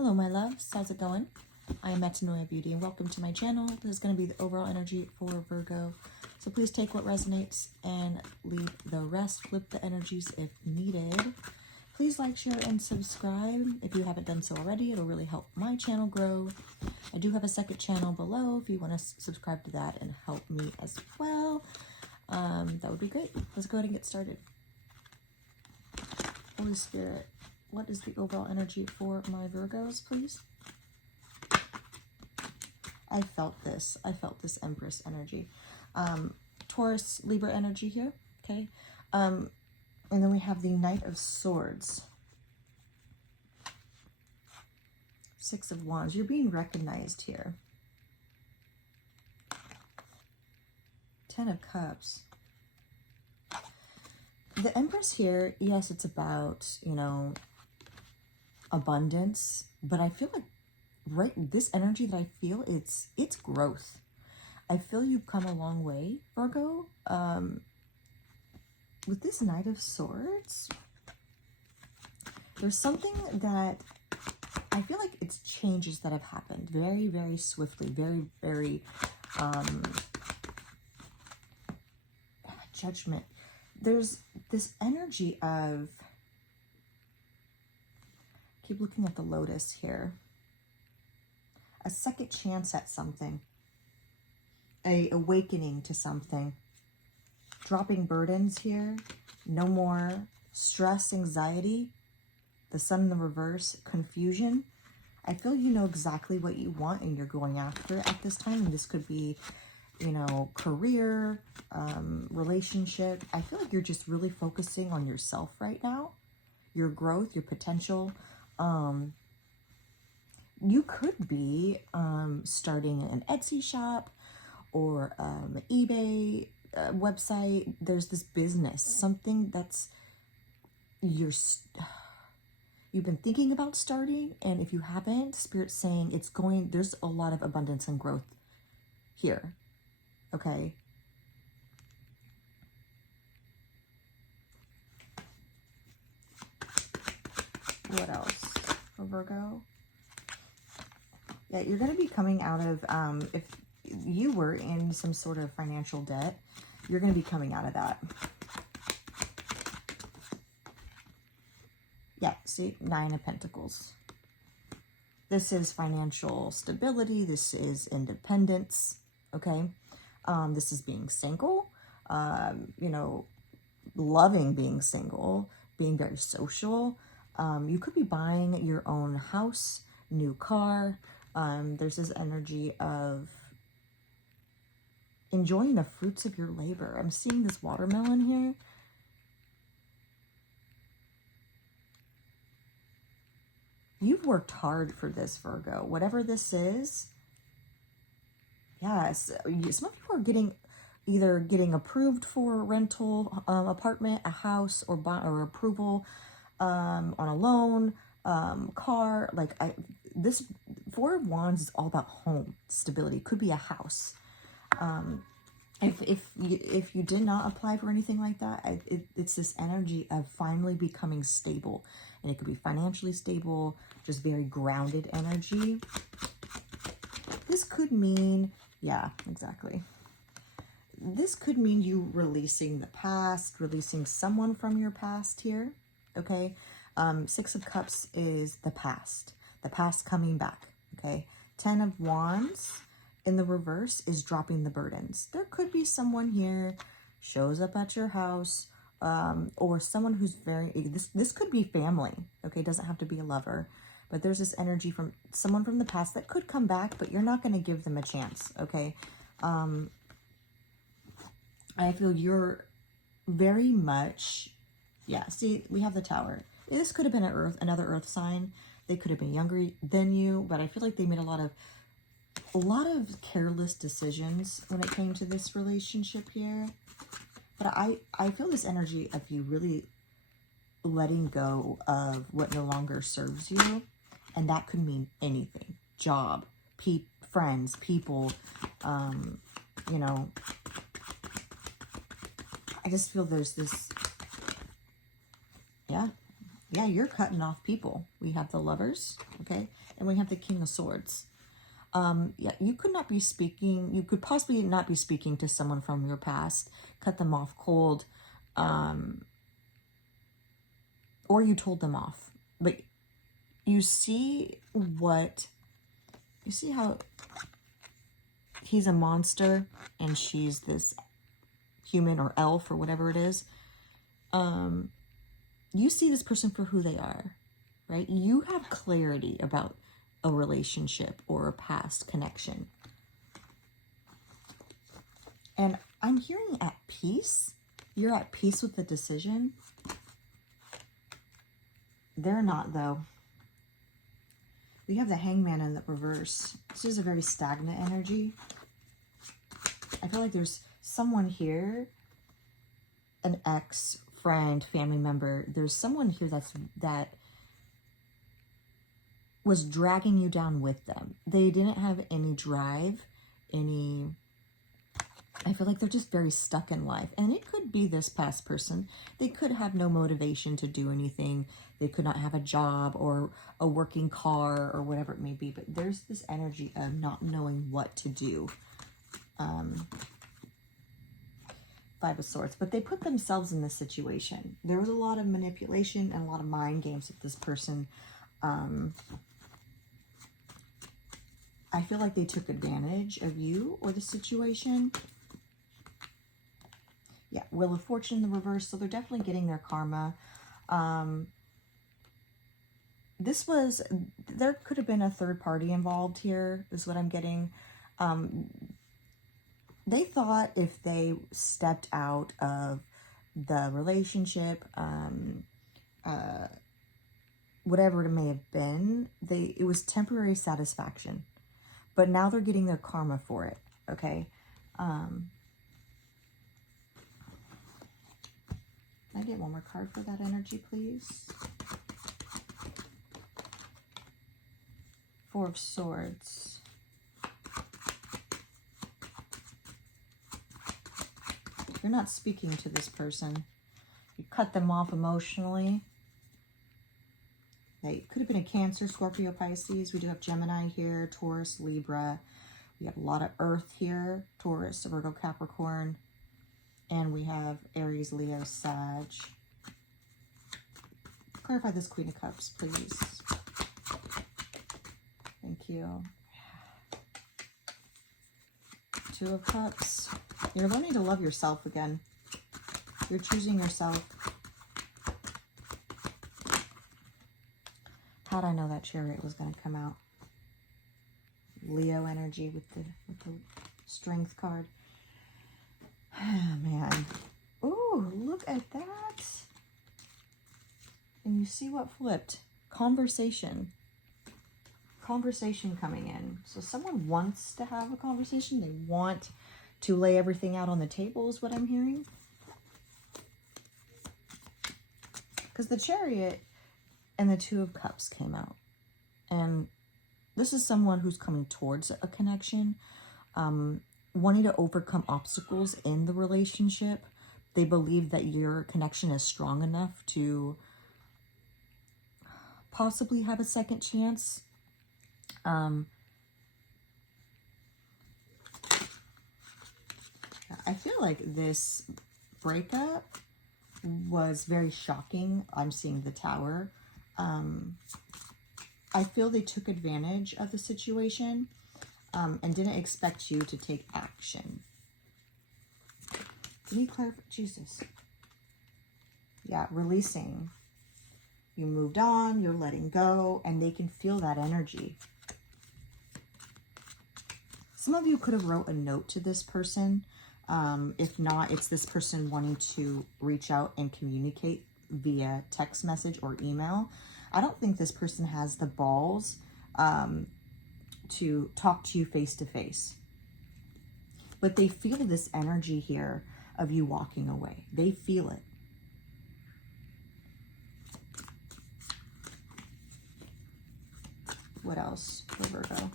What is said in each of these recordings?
Hello, my loves. How's it going? I am Metanoia Beauty, and welcome to my channel. This is going to be the overall energy for Virgo. So please take what resonates and leave the rest. Flip the energies if needed. Please like, share, and subscribe if you haven't done so already. It'll really help my channel grow. I do have a second channel below if you want to subscribe to that and help me as well. That would be great. Let's go ahead and get started. Holy Spirit, what is the overall energy for my Virgos, please? I felt this. I felt this Empress energy. Taurus, Libra energy here, okay? And then we have the Knight of Swords. Six of Wands. You're being recognized here. Ten of Cups. The Empress here, yes, it's about, you know, abundance, but I feel like this energy that I feel, it's growth. I feel you've come a long way, Virgo. With this Knight of Swords, there's something that I feel like it's changes that have happened very, very swiftly, very, very judgment. There's this energy of, keep looking at the Lotus here, a second chance at something, a awakening to something, dropping burdens here, no more stress, anxiety, the Sun in the reverse, confusion. I feel you know exactly what you want and you're going after at this time, and this could be, you know, career, relationship. I feel like you're just really focusing on yourself right now, your growth, your potential. You could be starting an Etsy shop or eBay website. There's this business, something that's you've been thinking about starting, and if you haven't, Spirit's saying it's going, there's a lot of abundance and growth here. Okay. What else for Virgo? Yeah, you're going to be coming out of, if you were in some sort of financial debt, you're going to be coming out of that. Yeah, see, Nine of Pentacles. This is financial stability. This is independence, okay? This is being single, you know, loving being single, being very social. You could be buying your own house, new car. There's this energy of enjoying the fruits of your labor. I'm seeing this watermelon here. You've worked hard for this, Virgo. Whatever this is, yes, some of you are either getting approved for a rental apartment, a house, or approval on a loan, car. Like this Four of Wands is all about home stability. It could be a house. If you did not apply for anything like that, it's this energy of finally becoming stable, and it could be financially stable, just very grounded energy. This could mean, yeah, exactly. This could mean you releasing the past, releasing someone from your past here, okay? Six of Cups is the past coming back, okay? Ten of Wands in the reverse is dropping the burdens. There could be someone here, shows up at your house, or someone who's very, this could be family, okay? It doesn't have to be a lover, but there's this energy from someone from the past that could come back, but you're not going to give them a chance, okay? I feel you're very much, yeah, see, we have the Tower. This could have been another earth sign. They could have been younger than you, but I feel like they made a lot of careless decisions when it came to this relationship here. But I feel this energy of you really letting go of what no longer serves you. And that could mean anything. Job, friends, people, you know. I just feel there's this, yeah, Yeah, you're cutting off people. We have the Lovers, okay? And we have the King of Swords. Yeah, you could not be speaking, you could possibly not be speaking to someone from your past, cut them off cold, or you told them off. But you see how he's a monster and she's this human or elf or whatever it is. You see this person for who they are, right? You have clarity about a relationship or a past connection. And I'm hearing at peace. You're at peace with the decision. They're not, though. We have the Hangman in the reverse. This is a very stagnant energy. I feel like there's someone here, an ex, friend, family member. There's someone here that was dragging you down with them. They didn't have any drive, I feel like they're just very stuck in life. And it could be this past person. They could have no motivation to do anything. They could not have a job or a working car or whatever it may be. But there's this energy of not knowing what to do. Five of Swords. But they put themselves in this situation. There was a lot of manipulation and a lot of mind games with this person. I feel like they took advantage of you or the situation. Yeah, Wheel of Fortune in the reverse, so they're definitely getting their karma. There could have been a third party involved here, is what I'm getting. They thought if they stepped out of the relationship, whatever it may have been, it was temporary satisfaction. But now they're getting their karma for it, okay? Can I get one more card for that energy, please? Four of Swords. You're not speaking to this person. You cut them off emotionally. They could have been a Cancer, Scorpio, Pisces. We do have Gemini here, Taurus, Libra. We have a lot of Earth here, Taurus, Virgo, Capricorn. And we have Aries, Leo, Sag. Clarify this Queen of Cups, please. Thank you. Two of Cups. You're learning to love yourself again. You're choosing yourself. How'd I know that Chariot was going to come out? Leo energy with the Strength card. Oh, man. Ooh, look at that. And you see what flipped? Conversation. Conversation coming in. So someone wants to have a conversation. They want to lay everything out on the table is what I'm hearing. Because the Chariot and the Two of Cups came out. And this is someone who's coming towards a connection. Wanting to overcome obstacles in the relationship. They believe that your connection is strong enough to possibly have a second chance. I feel like this breakup was very shocking. I'm seeing the Tower. I feel they took advantage of the situation. And didn't expect you to take action. Can you clarify? Jesus. Yeah, releasing. You moved on, you're letting go, and they can feel that energy. Some of you could have wrote a note to this person. If not, it's this person wanting to reach out and communicate via text message or email. I don't think this person has the balls to talk to you face to face. But they feel this energy here of you walking away. They feel it. What else for Virgo?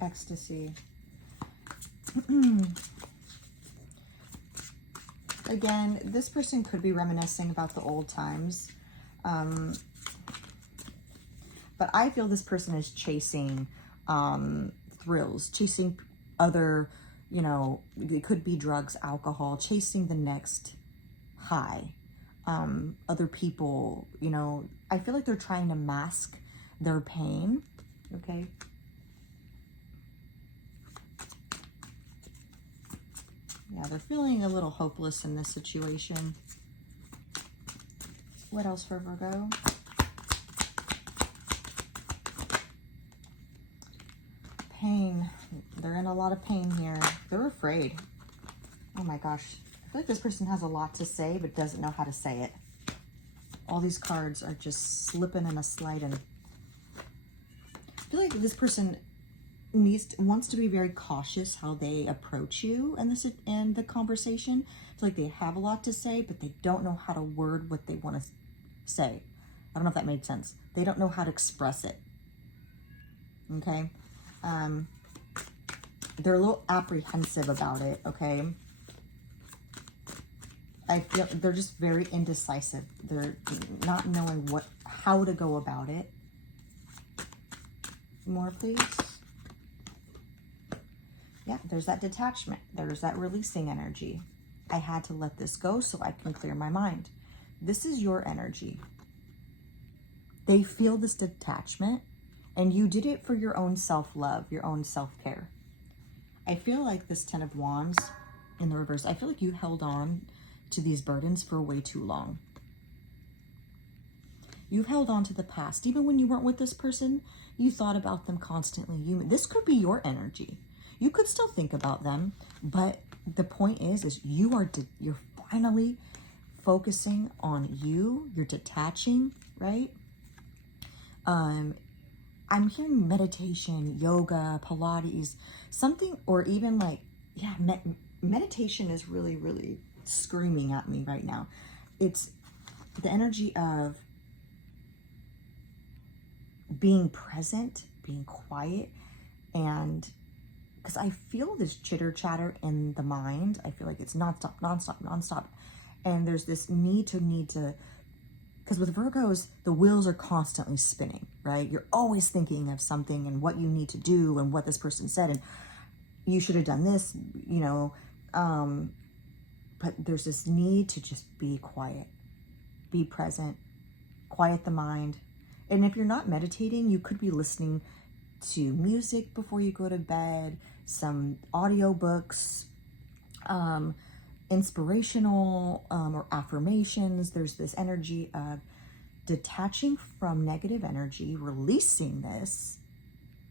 Ecstasy. Again, this person could be reminiscing about the old times. But I feel this person is chasing thrills, chasing other, you know, it could be drugs, alcohol, chasing the next high. Other people, you know, I feel like they're trying to mask their pain, okay? Yeah, they're feeling a little hopeless in this situation. What else for Virgo? Pain. They're in a lot of pain here. They're afraid. Oh my gosh. I feel like this person has a lot to say, but doesn't know how to say it. All these cards are just slipping and sliding. I feel like this person wants to be very cautious how they approach you in the conversation. I feel like they have a lot to say, but they don't know how to word what they want to say. I don't know if that made sense. They don't know how to express it. Okay? They're a little apprehensive about it, okay? I feel they're just very indecisive. They're not knowing how to go about it. More, please. Yeah, there's that detachment. There's that releasing energy. I had to let this go so I can clear my mind. This is your energy. They feel this detachment, and you did it for your own self-love, your own self-care. I feel like this Ten of Wands in the reverse, I feel like you held on to these burdens for way too long. You've held on to the past. Even when you weren't with this person, you thought about them constantly. This could be your energy. You could still think about them, but the point is you're finally focusing on you. You're detaching, right? I'm hearing meditation, yoga, Pilates, something, or even like, yeah, meditation is really, really screaming at me right now. It's the energy of being present, being quiet, and because I feel this chitter chatter in the mind. I feel like it's nonstop. And there's this need to, because with Virgos, the wheels are constantly spinning, right? You're always thinking of something and what you need to do and what this person said. And you should have done this, you know. But there's this need to just be quiet, be present, quiet the mind. And if you're not meditating, you could be listening to music before you go to bed, some audiobooks, inspirational or affirmations. There's this energy of detaching from negative energy, releasing this,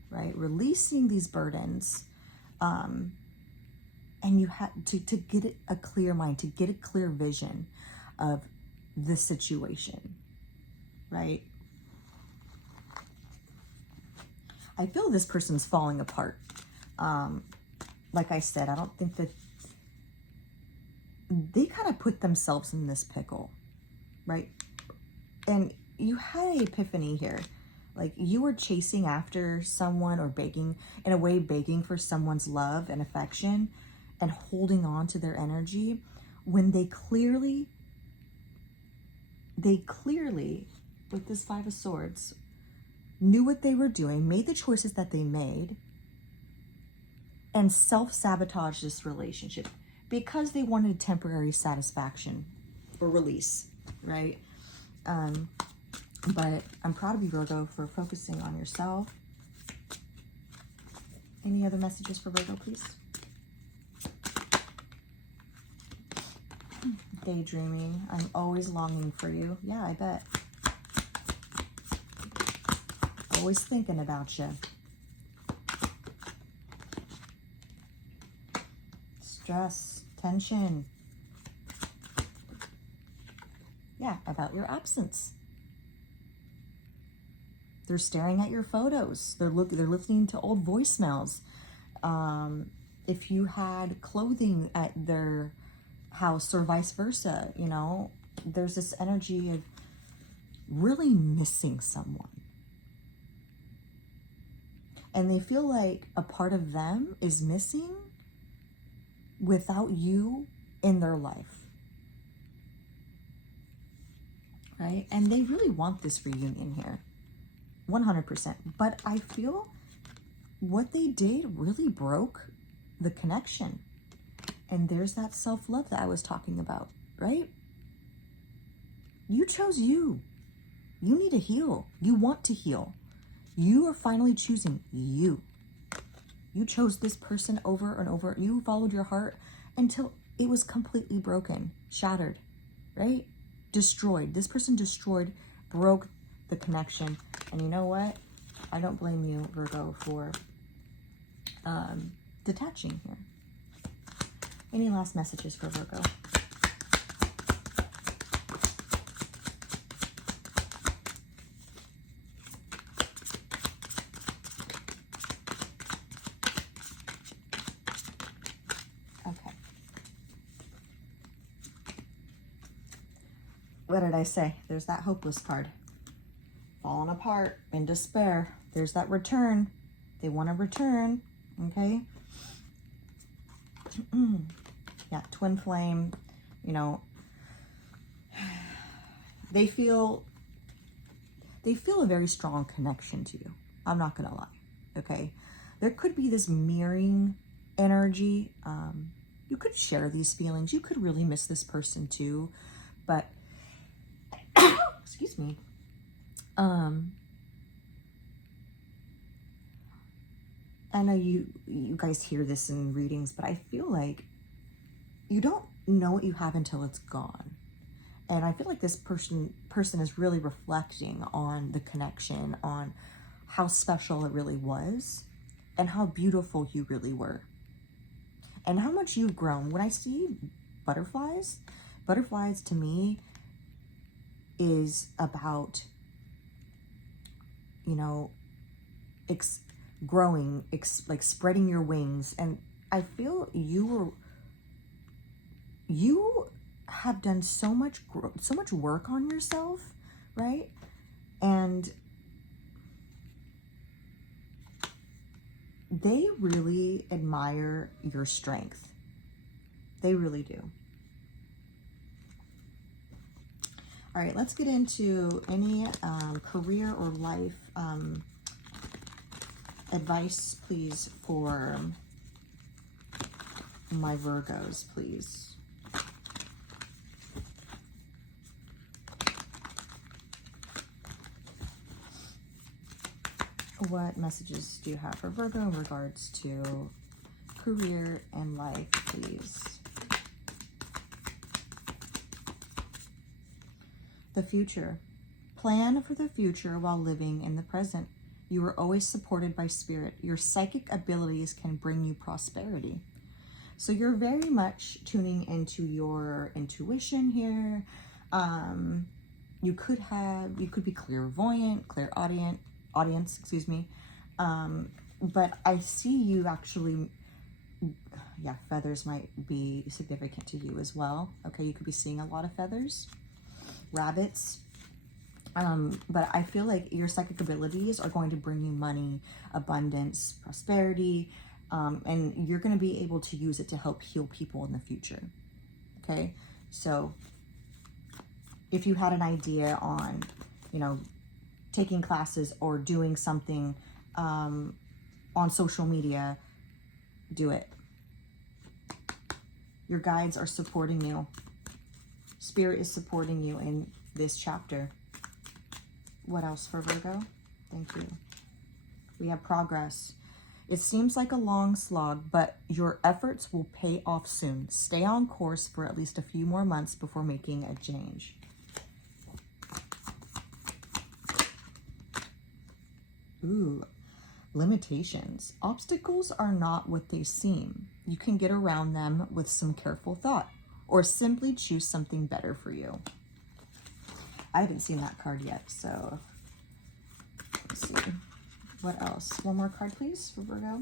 right? Releasing these burdens. And you have to get a clear mind, to get a clear vision of the situation, right? I feel this person's falling apart. Like I said, I don't think that they kind of put themselves in this pickle, right? And you had an epiphany here. Like you were chasing after someone or begging for someone's love and affection and holding on to their energy when they clearly, with this Five of Swords, knew what they were doing, made the choices that they made, and self-sabotaged this relationship because they wanted temporary satisfaction or release, right? But I'm proud of you, Virgo, for focusing on yourself. Any other messages for Virgo, please? Daydreaming. I'm always longing for you. Yeah, I bet. Always thinking about you. Stress, tension. Yeah, about your absence. They're staring at your photos. They're listening to old voicemails. If you had clothing at their house or vice versa, you know, there's this energy of really missing someone. And they feel like a part of them is missing, without you in their life. Right? And they really want this reunion here. 100%. But I feel what they did really broke the connection. And there's that self-love that I was talking about, right? You chose you. You need to heal. You want to heal. You are finally choosing you. You chose this person over and over. You followed your heart until it was completely broken, shattered, right? Destroyed. This person destroyed, broke the connection. And you know what? I don't blame you, Virgo, for detaching here. Any last messages for Virgo? Okay. What did I say? There's that hopeless card. Falling apart, in despair. There's that return. They want to return. Okay. Yeah, twin flame, you know, they feel a very strong connection to you. I'm not going to lie. Okay. There could be this mirroring energy. You could share these feelings. You could really miss this person too, but excuse me. I know you guys hear this in readings, but I feel like you don't know what you have until it's gone. And I feel like this person is really reflecting on the connection, on how special it really was, and how beautiful you really were, and how much you've grown. When I see butterflies to me is about, you know, growing, like spreading your wings. And I feel you have done so much work on yourself, right? And they really admire your strength. They really do. All right, let's get into any career or life advice, please, for my Virgos, please. What messages do you have for Virgo in regards to career and life, please? The future. Plan for the future while living in the present. You are always supported by spirit. Your psychic abilities can bring you prosperity. So you're very much tuning into your intuition here. You could be clairvoyant, audience, excuse me. But I see you actually, yeah, feathers might be significant to you as well. Okay, you could be seeing a lot of feathers, rabbits. But I feel like your psychic abilities are going to bring you money, abundance, prosperity, and you're going to be able to use it to help heal people in the future. Okay, so if you had an idea on, you know, taking classes or doing something on social media, do it. Your guides are supporting you. Spirit is supporting you in this chapter. What else for Virgo? Thank you. We have progress. It seems like a long slog, but your efforts will pay off soon. Stay on course for at least a few more months before making a change. Ooh, limitations. Obstacles are not what they seem. You can get around them with some careful thought, or simply choose something better for you. I haven't seen that card yet, so let's see. What else? One more card, please, for Virgo.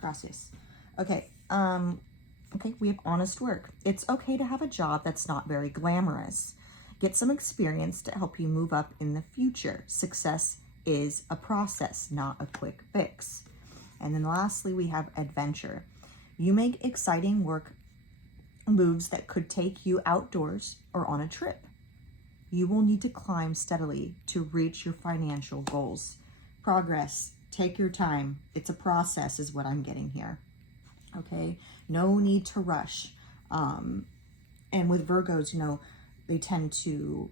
Gracias. Okay. Okay, we have honest work. It's okay to have a job that's not very glamorous. Get some experience to help you move up in the future. Success is a process, not a quick fix. And then lastly, we have adventure. You make exciting work moves that could take you outdoors or on a trip. You will need to climb steadily to reach your financial goals. Progress, take your time. It's a process is what I'm getting here. Okay, no need to rush. And with Virgos, you know, they tend to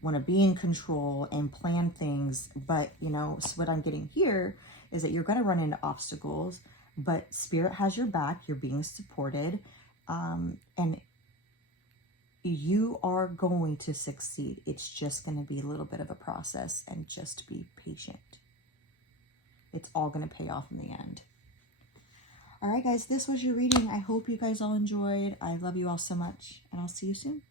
want to be in control and plan things. But, you know, so what I'm getting here is that you're going to run into obstacles, but Spirit has your back. You're being supported. And you are going to succeed. It's just going to be a little bit of a process, and just be patient. It's all going to pay off in the end. All right, guys, this was your reading. I hope you guys all enjoyed. I love you all so much, and I'll see you soon.